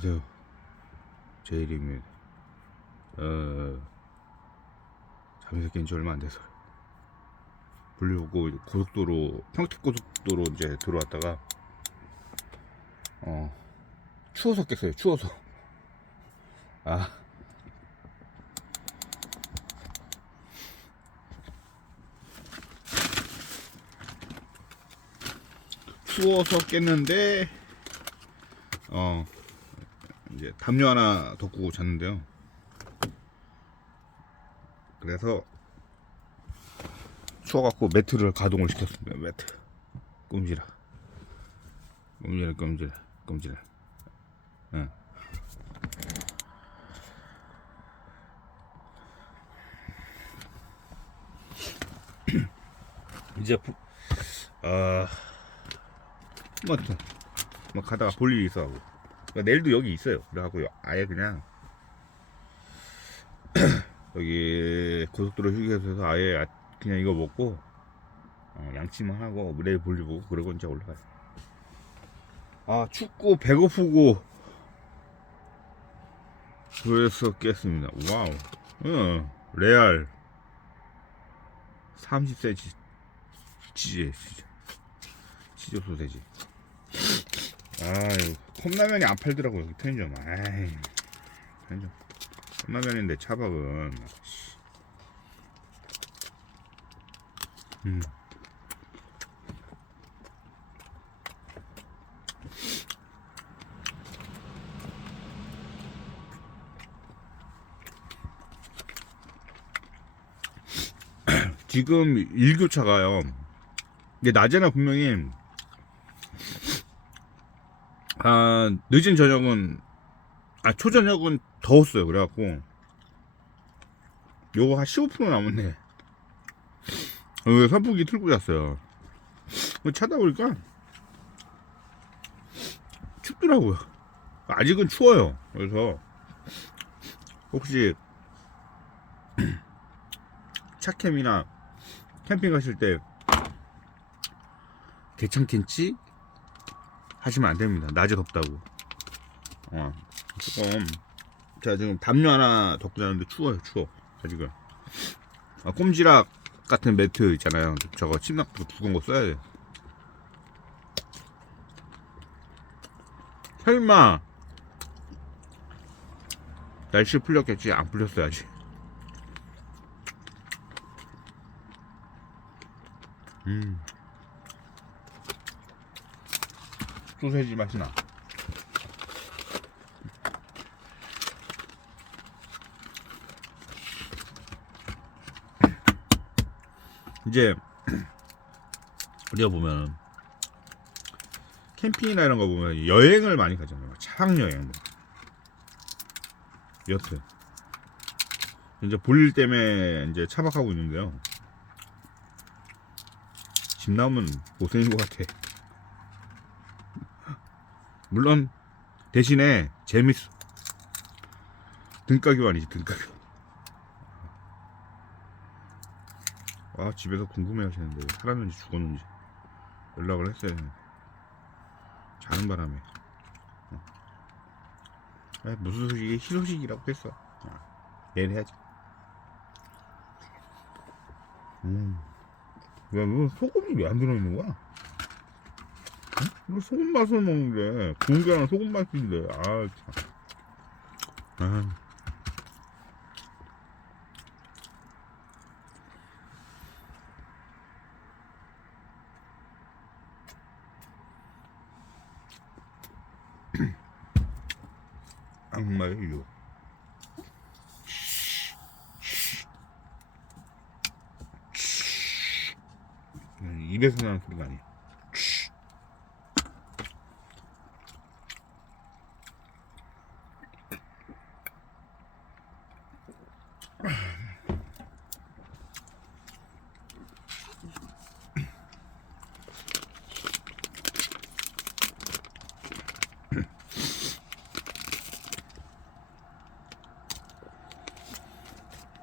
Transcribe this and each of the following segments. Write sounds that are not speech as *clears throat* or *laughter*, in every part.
안녕하세요. 제일입니다. 어, 잠에서 깬지 얼마 안 돼서. 불리고 고속도로, 평택 고속도로 이제 들어왔다가, 어, 추워서 깼어요, 추워서. 아. 추워서 깼는데, 어, 이제 담요 하나 덮고 잤는데요. 그래서 추워갖고 매트를 가동을 시켰습니다. 매트. 꼼지라. 꼼지라, 꼼지라, 꼼지라. 응. *clears throat* 이제 부, 아, 뭐, 뭐 가다가 볼 일이 있어가고. 그러니까 내일도 여기 있어요. 그래갖고 아예 그냥 *clears throat* 여기 고속도로 휴게소에서 아예 아- 그냥 이거 먹고 어, 양치만 하고 내일 볼일 보고 그러고 이제 올라가요. 아 춥고 배고프고 그래서 깼습니다. 와우. 응. 레알 30cm 치즈 진짜 치즈 소세지. 아유, 컵라면이 안 팔더라고, 여기 편의점. 아이, 편의점. 컵라면인데 차박은. 씨. 음. 지금 일교차가요. 근데 낮에는 분명히 아, 늦은 저녁은, 아, 초저녁은 더웠어요. 그래갖고, 요거 한 15% 남았네. 어, 선풍기 틀고 잤어요. 어, 차다 보니까, 춥더라고요. 아직은 추워요. 그래서, 혹시, *clears throat* 차캠이나 캠핑 가실 때, 괜찮겠지? 하시면 안 됩니다. 낮에 덥다고. 어, 조금 제가 지금 담요 하나 덮고 자는데 추워요, 추워. 자 지금 아, 꼼지락 같은 매트 있잖아요. 저거 침낭 두꺼운 거 써야 돼. 설마 날씨 풀렸겠지? 안 풀렸어야지. 음. 소세지 맛이 나. 이제 *clears throat* 우리가 보면 캠핑이나 이런 거 보면 여행을 많이 가잖아요. 차박 여행. 뭐. 여튼 이제 볼일 때문에 이제 차박하고 있는데요. 집 나오면 고생인 것 같아. 물론 대신에 재밌어. 등가교 아니지 등가교. 아 집에서 궁금해 하시는데 왜 살았는지 죽었는지 연락을 했어요. 자는 바람에. 어. 아, 무슨 소식이 희소식이라고 했어. 어. 내일 해야지. 음. 야, 너 소금이 왜 안 들어있는 거야? 이거 소금 맛을 먹는데 공개하는 소금 맛인데 아 참. 아. 악마예요. 입에서 나는 소리가 아니야.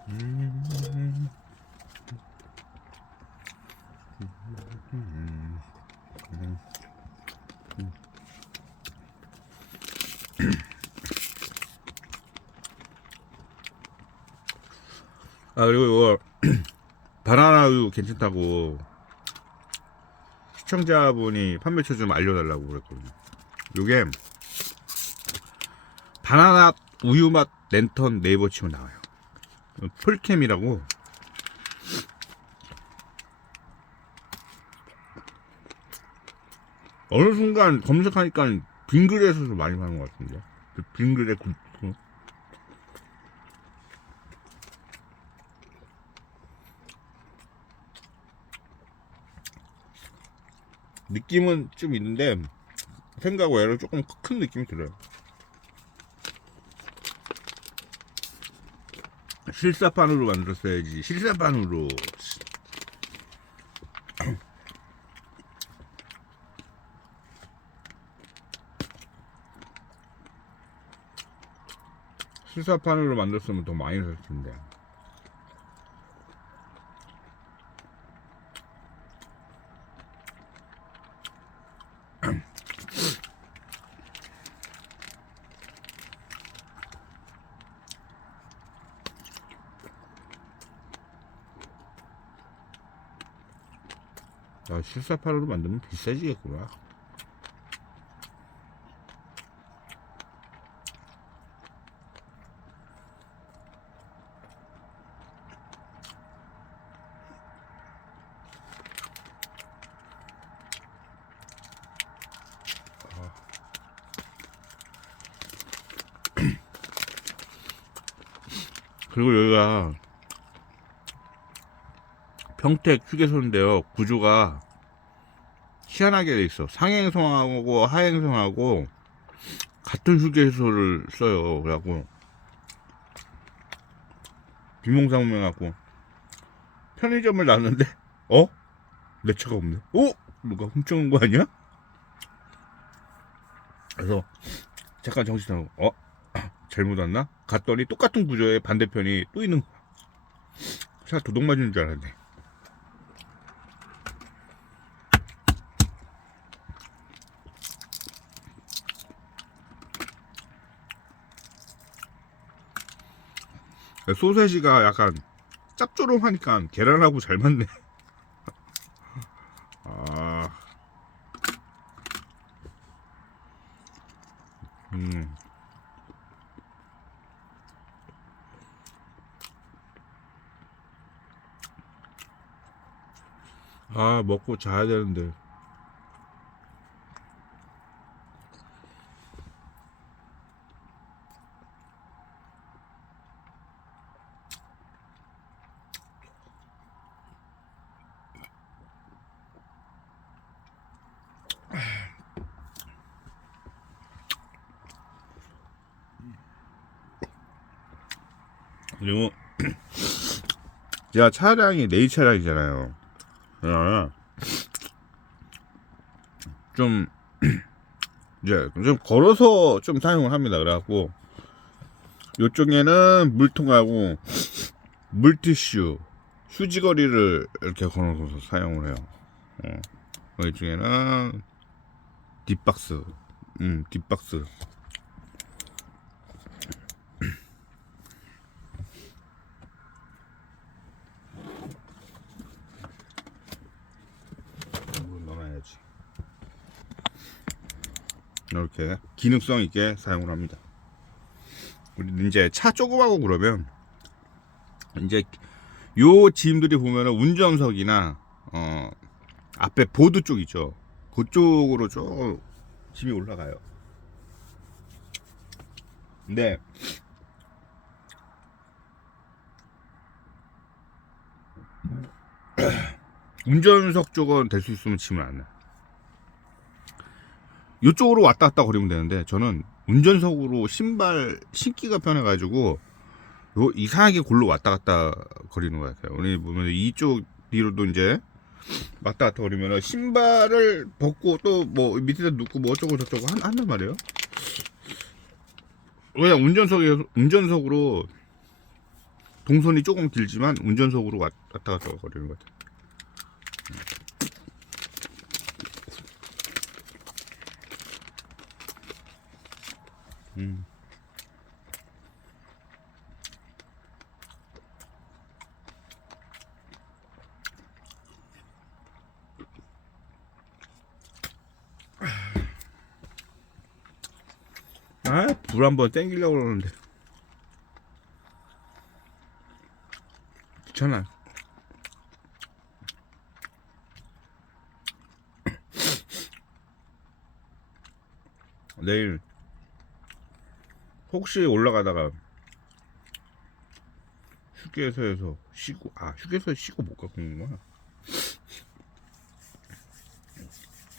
음. 아 그리고 이거 괜찮다고 시청자분이 판매처 좀 알려달라고 그랬거든요. 요게 바나나 우유 맛 랜턴 네이버 치면 나와요. 폴캠이라고 어느 순간 검색하니까 빙글에서도 많이 파는 것 같은데 그 빙글의 굴 느낌은 좀 있는데 생각 외로 조금 큰 느낌이 들어요. 실사판으로 만들었어야지. 실사판으로. 실사판으로 만들었으면 더 많이 샀을 텐데. 아, 실사판으로 만들면 비싸지겠구나. 그리고 여기가 평택 휴게소인데요. 구조가 희한하게 돼 있어. 상행성하고 하행성하고 같은 휴게소를 써요. 그래갖고 비몽사몽 해갖고 편의점을 놨는데 어? 내 차가 없네. 어? 누가 훔쳐온 거 아니야? 그래서 잠깐 정신 차리고 어? *clears throat* 잘못 왔나? 갔더니 똑같은 구조의 반대편이 또 있는 거야. 차가 도둑 맞은 줄 알았네. 소세지가 약간 짭조름하니까 계란하고 잘 맞네. *laughs* 아. 음. 아, 먹고 자야 되는데. 그리고 제가 차량이 네이 차량이잖아요. 그러면 좀 *clears throat* 이제 좀 걸어서 좀 사용을 합니다. 그래갖고 이쪽에는 물통하고 물티슈, 휴지거리를 이렇게 걸어서 사용을 해요. 어. 이쪽에는 뒷박스, 음 뒷박스. 물 넣어놔야지. 이렇게 기능성 있게 사용을 합니다. 우리 이제 차 조그마고 그러면 이제 요 짐들이 보면은 운전석이나 어 앞에 보드 쪽 있죠. 그쪽으로 좀 짐이 올라가요. 근데 *clears throat* 운전석 쪽은 될 수 있으면 짐을 안 놔. 이쪽으로 왔다 갔다 거리면 되는데 저는 운전석으로 신발 신기가 편해가지고 요 이상하게 골로 왔다 갔다 거리는 것 같아요. 오늘 보면 이쪽 뒤로도 이제 왔다 갔다 거리면 신발을 벗고 또 뭐 밑에다 눕고 뭐 어쩌고 저쩌고 한, 한단 말이에요. 그냥 운전석에 운전석으로 동선이 조금 길지만 운전석으로 왔- 왔다 갔다 거리는 것 같아요. 음. 아, 불 한번 땡기려고 그러는데. 귀찮아. *coughs* 내일 혹시 올라가다가 휴게소에서 쉬고 아 휴게소에 쉬고 못 갖고 오는 거야.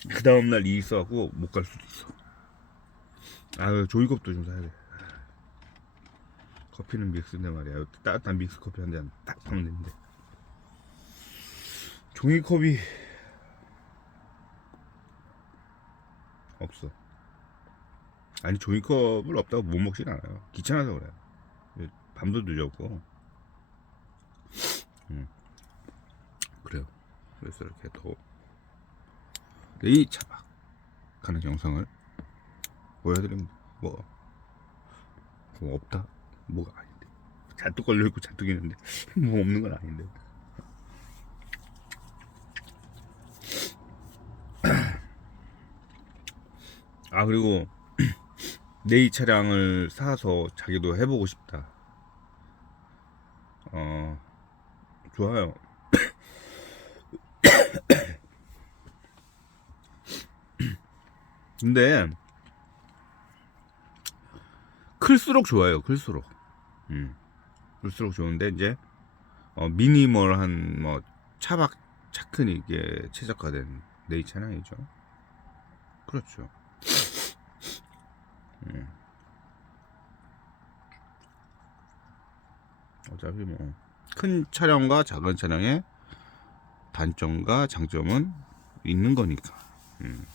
그 다음날 일 있어갖고 못 갈 수도 있어. 아 조이컵도 좀 사야 돼. 커피는 믹스인데 말이야. 따뜻한 믹스 커피 한 잔딱 사면 되는데. 종이컵이 없어. 아니 종이컵을 없다고 못 먹진 않아요. 귀찮아서 그래. 밤도 늦었고. 음. 그래요. 그래서 이렇게 더 레이 차박 가는 영상을 보여드리면 뭐, 뭐 없다 뭐가 아닌데 잔뜩 걸려 있고 잔뜩 있는데 *laughs* 뭐 없는 건 아닌데. *clears throat* 아 그리고 내 이 차량을 사서 자기도 해보고 싶다. 어 좋아요. *coughs* 근데 클수록 좋아요. 클수록. 음. 클수록 좋은데 이제 어, 미니멀한 뭐 차박 차큰 이게 최적화된 내이 차량이죠. 그렇죠. 음. 어차피 뭐 큰 차량과 작은 차량의 단점과 장점은 있는 거니까. 음.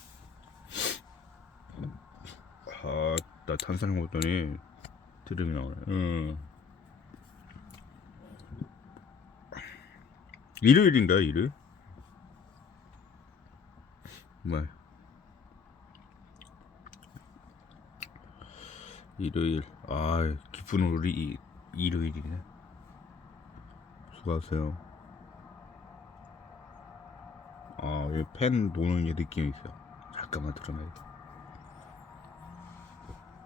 아, 나 탄산을 먹었더니 드름이 나오네. 음. 일요일인가요, 일요일? 뭐 일요일. 아, 기쁜 우리 이- 일요일이네. 수고하세요. 아, 펜 도는 게 느낌이 있어요. 잠깐만 들어놔야겠다.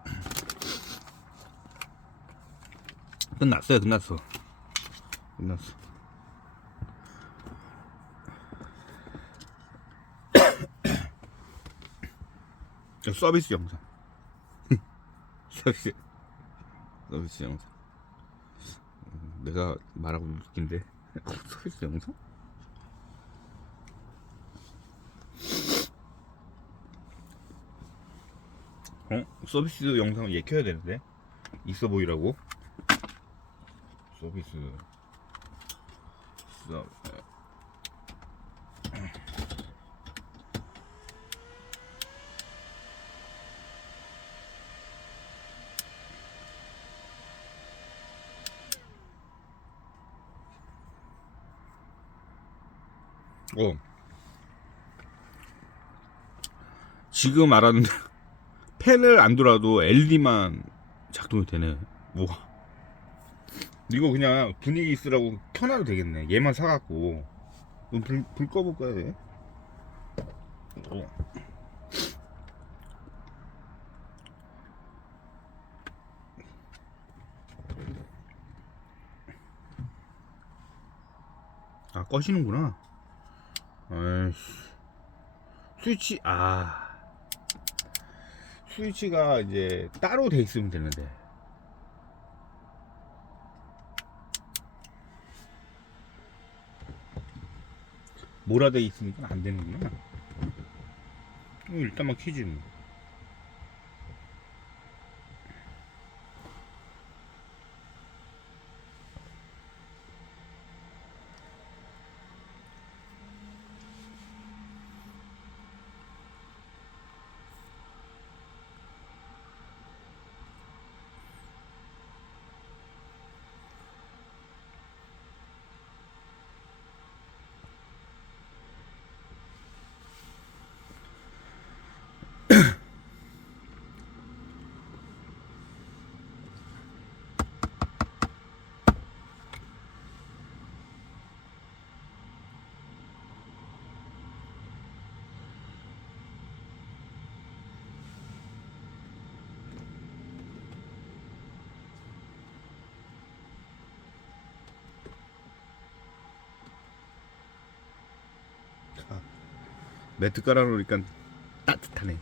*clears throat* 끝났어요, 끝났어. 끝났어. 저 *clears throat* 서비스 영상. 서비스. 서비스 영상. 음, 내가 말하고 웃긴데. *laughs* 서비스 영상? 어? 서비스 영상을 얘 켜야 되는데 있어 보이라고 서비스 서 어 지금 알았는데 *laughs* 펜을 안 돌아도 LED만 작동이 되네. 뭐 이거 그냥 분위기 있으라고 켜놔도 되겠네. 얘만 사갖고 불, 불 꺼볼까 해. 어. 아 꺼지는구나. 아이씨. 스위치 아 스위치가 이제 따로 돼 있으면 되는데 몰아돼 있으니까 안 되는구나 어, 일단만 켜지 뭐. 매트 깔아놓으니까 따뜻하네.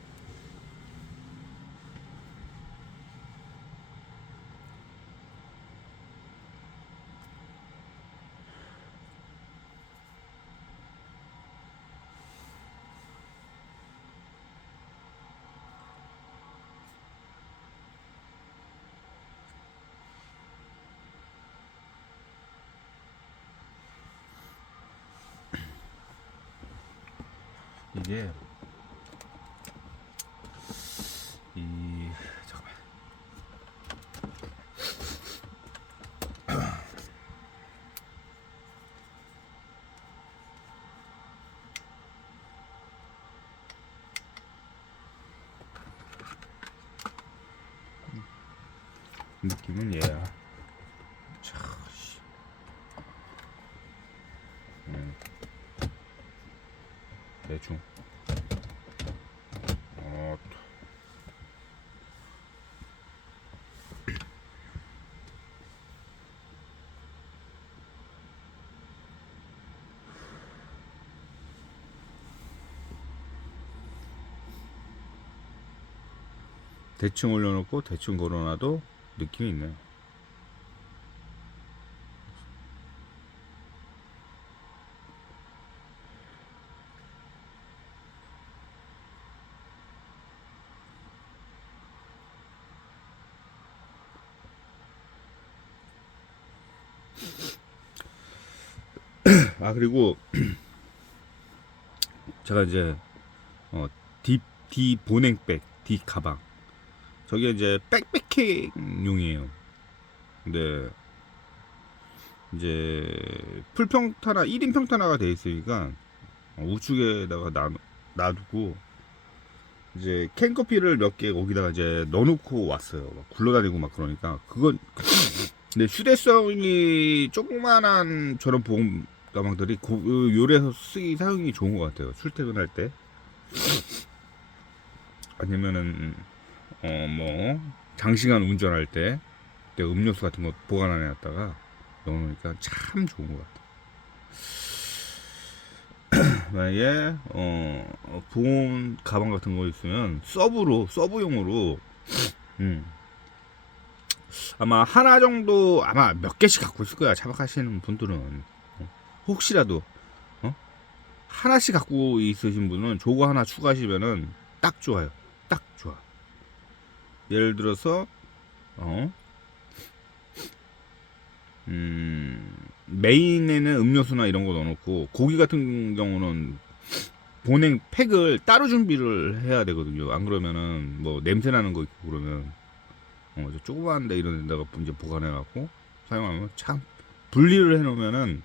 이게 이 잠깐만 느낌은 얘야. 차, 씨. 음. 대충. 어, 대충 올려놓고 대충 걸어놔도 느낌이 있네. *clears throat* 아 그리고 *clears throat* 제가 이제 어, 딥, 디 보냉백, 디 가방 저게 이제 백패킹용이에요. 근데 이제 풀평탄화 1인 평탄화가 돼 있으니까 어, 우측에다가 놔, 놔두고 이제 캔커피를 몇 개 거기다가 이제 넣어놓고 왔어요. 막 굴러다니고 막 그러니까 그건 *clears throat* 근데 휴대성이 조그만한 저런 보험 가방들이 고, 어, 요래서 쓰기 사용이 좋은 것 같아요. 출퇴근할 때 아니면은 어 뭐 장시간 운전할 때 그때 음료수 같은 거 보관 안에 놨다가 넣어놓으니까 참 좋은 것 같아요. *clears throat* 만약에 어 어, 보험 가방 같은 거 있으면 서브로 서브용으로 *clears throat* 음. 아마 하나 정도 아마 몇 개씩 갖고 있을 거야 차박하시는 분들은. 어, 혹시라도 어? 하나씩 갖고 있으신 분은 저거 하나 추가하시면은 딱 좋아요. 딱 좋아 예를 들어서 어 음, 메인에는 음료수나 이런 거 넣어놓고 고기 같은 경우는 보냉 팩을 따로 준비를 해야 되거든요. 안 그러면은 뭐 냄새 나는 거 있고 그러면 어, 저 조그만데 이런 데다가 이제 보관해갖고 사용하면 참 분리를 해놓으면은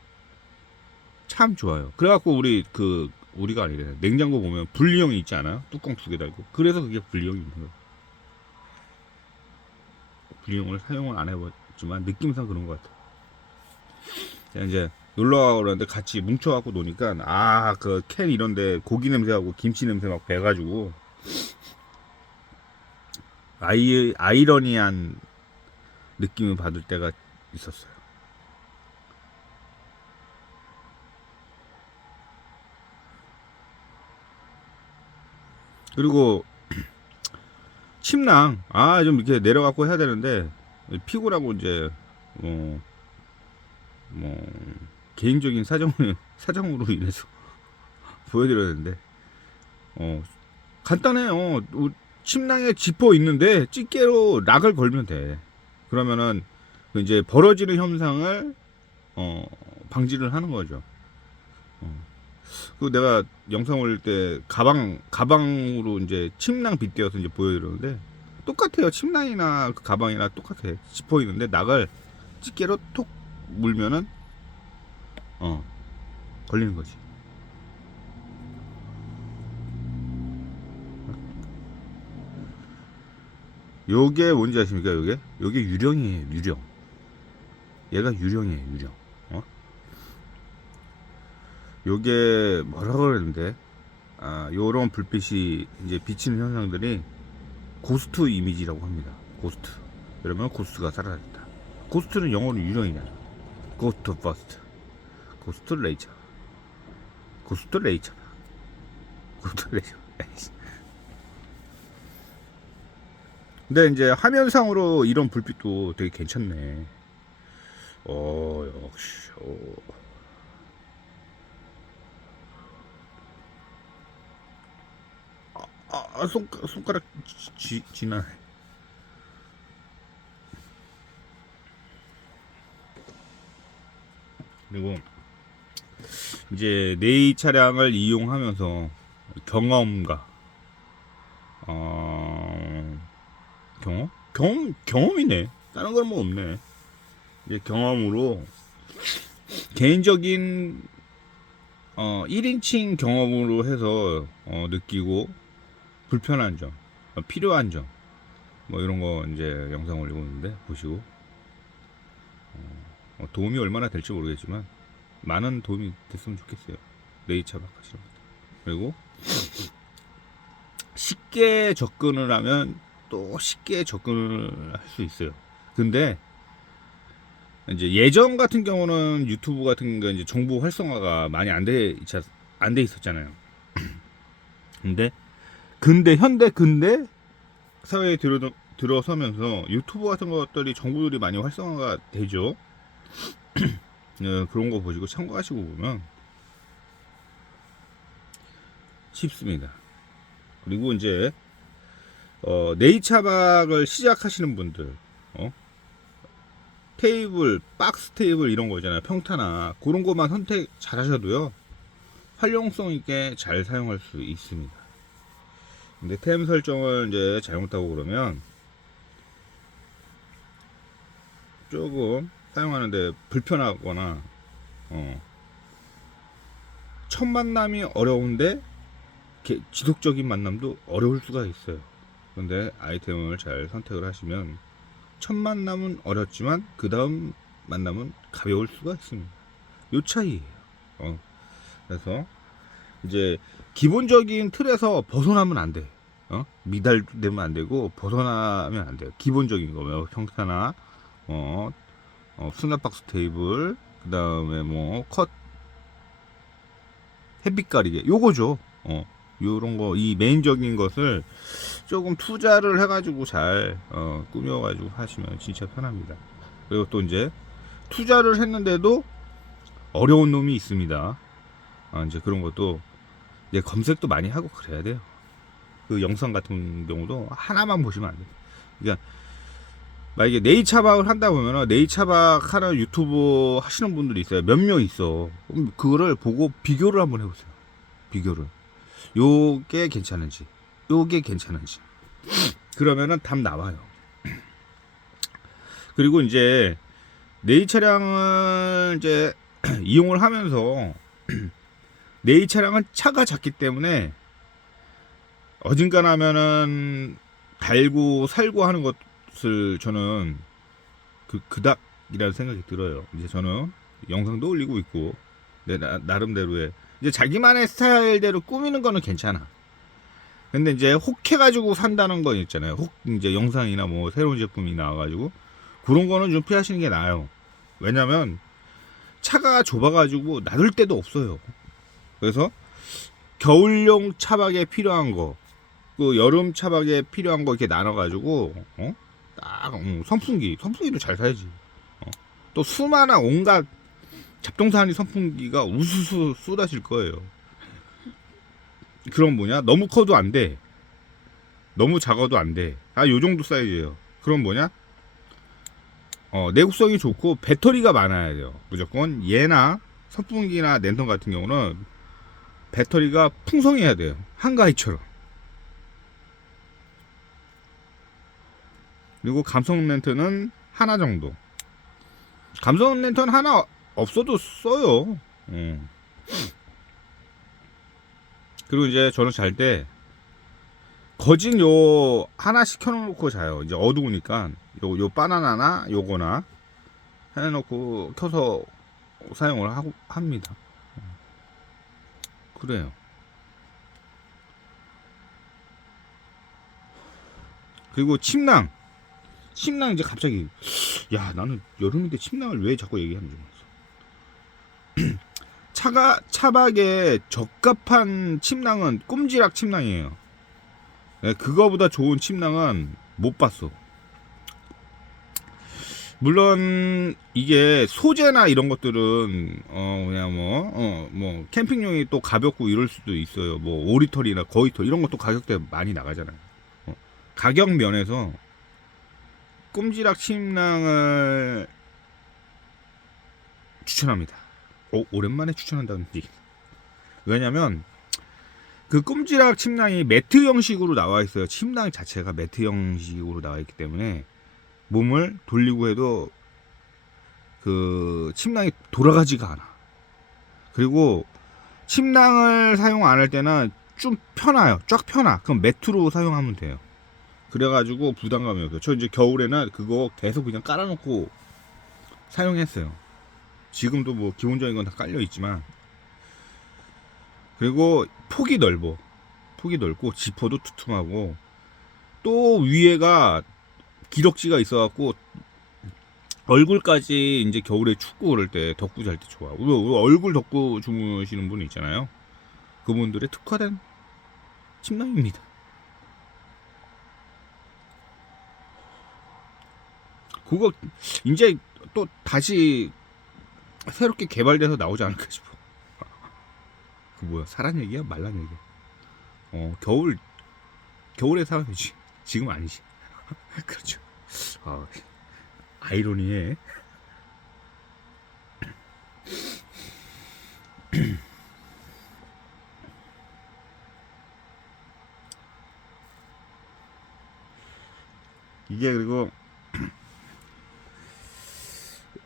참 좋아요. 그래갖고 우리 그 우리가 아니래 냉장고 보면 분리형이 있지 않아요? 뚜껑 두 개 달고 그래서 그게 분리형인 거예 요. 분리형을 사용을 안 해봤지만 느낌상 그런 것 같아요. 제가 이제 놀러 가고 그러는데 같이 뭉쳐갖고 노니까 아 그 캔 이런데 고기 냄새하고 김치 냄새 막 배가지고 아이 아이러니한 느낌을 받을 때가 있었어요. 그리고 침낭 아 좀 이렇게 내려갖고 해야 되는데 피곤하고 이제 어, 뭐 개인적인 사정 *laughs* 사정으로 인해서 *laughs* 보여드려야 되는데 어 간단해요. 우- 침낭에 지퍼 있는데 집게로 락을 걸면 돼. 그러면은 그 이제 벌어지는 현상을 어 방지를 하는 거죠. 어. 그 내가 영상 올릴 때 가방 가방으로 이제 침낭 빗대어서 이제 보여드렸는데 똑같아요. 침낭이나 그 가방이나 똑같아. 지퍼 있는데 락을 집게로 톡 물면은 어 걸리는 거지. 요게 뭔지 아십니까? 요게 요게 유령이에요. 유령. 얘가 유령이에요. 유령. 어? 요게 뭐라 그러는데? 아, 요런 불빛이 이제 비치는 현상들이 고스트 이미지라고 합니다. 고스트. 그러면 고스트가 사라졌다. 고스트는 영어로 유령이잖아. 고스트 버스트. 고스트 레이저. 고스트 레이저. 그래요. 에이씨. *laughs* 근데 이제 화면상으로 이런 불빛도 되게 괜찮네. 어 역시. 어. 아, 손 손가락 지, 지, 지나. 그리고 이제 내이 차량을 이용하면서 경험과 어 경험? 경험 경험이네. 다른 건 뭐 없네. 이제 경험으로 개인적인 어 1인칭 경험으로 해서 어 느끼고 불편한 점 어, 필요한 점 뭐 이런 거 이제 영상 올리고 있는데 보시고 어, 도움이 얼마나 될지 모르겠지만 많은 도움이 됐으면 좋겠어요. 네이처 바카시는 분들. 그리고 쉽게 접근을 하면 또 쉽게 접근을 할 수 있어요. 근데 이제 예전 같은 경우는 유튜브 같은 거 이제 정보 활성화가 많이 안 돼 있었잖아요. *clears throat* 근데 근데 현대 근대 사회에 들어 들어서면서 유튜브 같은 것들이 정보들이 많이 활성화가 되죠. *clears throat* 네, 그런 거 보시고 참고하시고 보면 쉽습니다. 그리고 이제 어, 네이차박을 시작하시는 분들, 어? 테이블, 박스 테이블 이런 거 있잖아요. 평타나 그런 것만 선택 잘 하셔도요. 활용성 있게 잘 사용할 수 있습니다. 근데 템 설정을 이제 잘못하고 그러면 조금 사용하는데 불편하거나 어. 첫 만남이 어려운데 게- 지속적인 만남도 어려울 수가 있어요. 그런데 아이템을 잘 선택을 하시면 첫 만남은 어렵지만 그 다음 만남은 가벼울 수가 있습니다. 요 차이예요. 어. 그래서 이제 기본적인 틀에서 벗어나면 안 돼. 어? 미달되면 안 되고 벗어나면 안 돼요. 기본적인 거면 평타나 어, 어, 수납박스 테이블, 그 다음에 뭐, 컷, 햇빛 가리개, 요거죠. 어, 요런 거, 이 메인적인 것을 조금 투자를 해가지고 잘, 어, 꾸며가지고 하시면 진짜 편합니다. 그리고 또 이제, 투자를 했는데도 어려운 놈이 있습니다. 아, 이제 그런 것도, 이제 검색도 많이 하고 그래야 돼요. 그 영상 같은 경우도 하나만 보시면 안 돼요. 그러니까, 만약에 네이차박을 한다 보면은 네이차박 하는 유튜브 하시는 분들이 있어요. 몇 명 있어. 그럼 그거를 보고 비교를 한번 해보세요. 비교를. 요게 괜찮은지, 요게 괜찮은지. 그러면은 답 나와요. *clears throat* 그리고 이제 네이 차량을 이제 *clears throat* 이용을 하면서 *clears throat* 네이 차량은 차가 작기 때문에 어딘가나면은 달고 살고 하는 것을 저는 그 그닥이라는 생각이 들어요. 이제 저는 영상도 올리고 있고 내 나, 나름대로의 이제 자기만의 스타일대로 꾸미는 거는 괜찮아. 근데 이제 혹해가지고 산다는 거 있잖아요. 혹 이제 영상이나 뭐 새로운 제품이 나와가지고 그런 거는 좀 피하시는 게 나아요. 왜냐면 차가 좁아가지고 놔둘 데도 없어요. 그래서 겨울용 차박에 필요한 거, 그 여름 차박에 필요한 거 이렇게 나눠가지고 어? 딱 음, 선풍기, 선풍기도 잘 사야지. 어? 또 수많은 온갖 잡동사니 선풍기가 우수수 쏟아질 거예요. 그럼 뭐냐? 너무 커도 안 돼. 너무 작아도 안 돼. 아, 요 정도 사이즈예요. 그럼 뭐냐? 어, 내구성이 좋고 배터리가 많아야 돼요. 무조건 얘나 선풍기나 랜턴 같은 경우는 배터리가 풍성해야 돼요. 한가위처럼. 그리고 감성 랜턴은 하나 정도. 감성 랜턴 하나 없어도 써요. 음. 그리고 이제 저는 잘 때 거진 요 하나씩 켜놓고 자요. 이제 어두우니까 요, 요 바나나나 요거나 해놓고 켜서 사용을 하고 합니다. 그래요. 그리고 침낭. 침낭 이제 갑자기 야 나는 여름인데 침낭을 왜 자꾸 얘기하는지 모르겠어. *clears throat* 차가 차박에 적합한 침낭은 꼼지락 침낭이에요. 네, 그거보다 좋은 침낭은 못 봤어. 물론 이게 소재나 이런 것들은 어 그냥 뭐어 뭐 캠핑용이 또 가볍고 이럴 수도 있어요. 뭐 오리털이나 거위털 이런 것도 가격대 많이 나가잖아요. 어, 가격 면에서 꼼지락 침낭을 추천합니다. 오, 오랜만에 추천한다는 얘기. 왜냐면 그 꼼지락 침낭이 매트 형식으로 나와 있어요. 침낭 자체가 매트 형식으로 나와 있기 때문에 몸을 돌리고 해도 그 침낭이 돌아가지가 않아. 그리고 침낭을 사용 안 할 때는 좀 편해요. 쫙 편하. 그럼 매트로 사용하면 돼요. 그래가지고 부담감이 없어요. 저 이제 겨울에는 그거 계속 그냥 깔아놓고 사용했어요. 지금도 뭐 기본적인 건 다 깔려 있지만 그리고 폭이 넓어. 폭이 넓고 지퍼도 두툼하고 또 위에가 기럭지가 있어갖고 얼굴까지 이제 겨울에 축구 그럴 때 덮고 잘 때 좋아. 얼굴 덮고 주무시는 분 있잖아요. 그분들의 특화된 침낭입니다. 그거 이제 또 다시 새롭게 개발돼서 나오지 않을까 싶어. *laughs* 그 뭐야 사란 얘기야 말란 얘기야. 어 겨울 겨울에 사야지 지금 아니지. *laughs* 그렇죠. 아, 아이러니해. *clears throat* 이게 그리고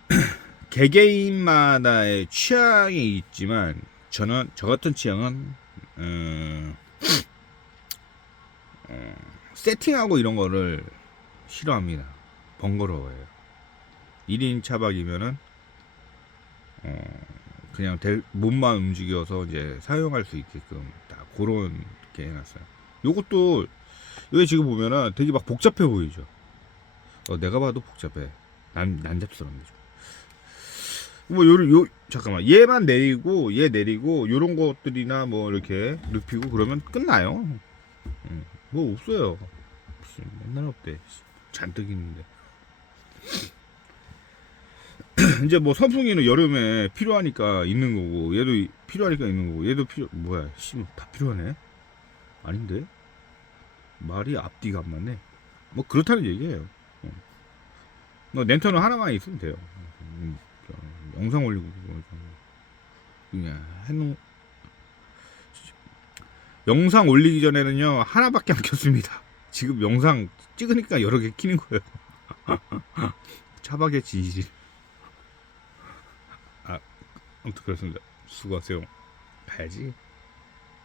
*clears throat* 개개인마다의 취향이 있지만 저는 저 같은 취향은 음, *clears throat* 어, 세팅하고 이런 거를 싫어합니다. 번거로워요. 1인 차박이면은 어, 그냥 될, 몸만 움직여서 이제 사용할 수 있게끔 다 그런 게 해놨어요. 요것도 여기 지금 보면은 되게 막 복잡해 보이죠. 어, 내가 봐도 복잡해. 난 난잡스럽네 좀. 뭐 요런 요 잠깐만 얘만 내리고 얘 내리고 요런 것들이나 뭐 이렇게 눕히고 그러면 끝나요. 음, 뭐 없어요. 맨날 없대. 잔뜩 있는데. *clears throat* 이제 뭐 선풍기는 여름에 필요하니까 있는 거고 얘도 이- 필요하니까 있는 거고 얘도 필요 뭐야 씨다 필요하네 아닌데 말이 앞뒤가 안 맞네 뭐 그렇다는 얘기예요 어. 뭐 랜턴은 하나만 있으면 돼요 음, 저, 영상 올리고 그거 좀 그냥 해놓 영상 올리기 전에는요 하나밖에 안 켰습니다. 지금 영상 찍으니까 여러 개 키는 거예요. *laughs* 차박의 진실. 아 아무튼 그렇습니다. 수고하세요. 가야지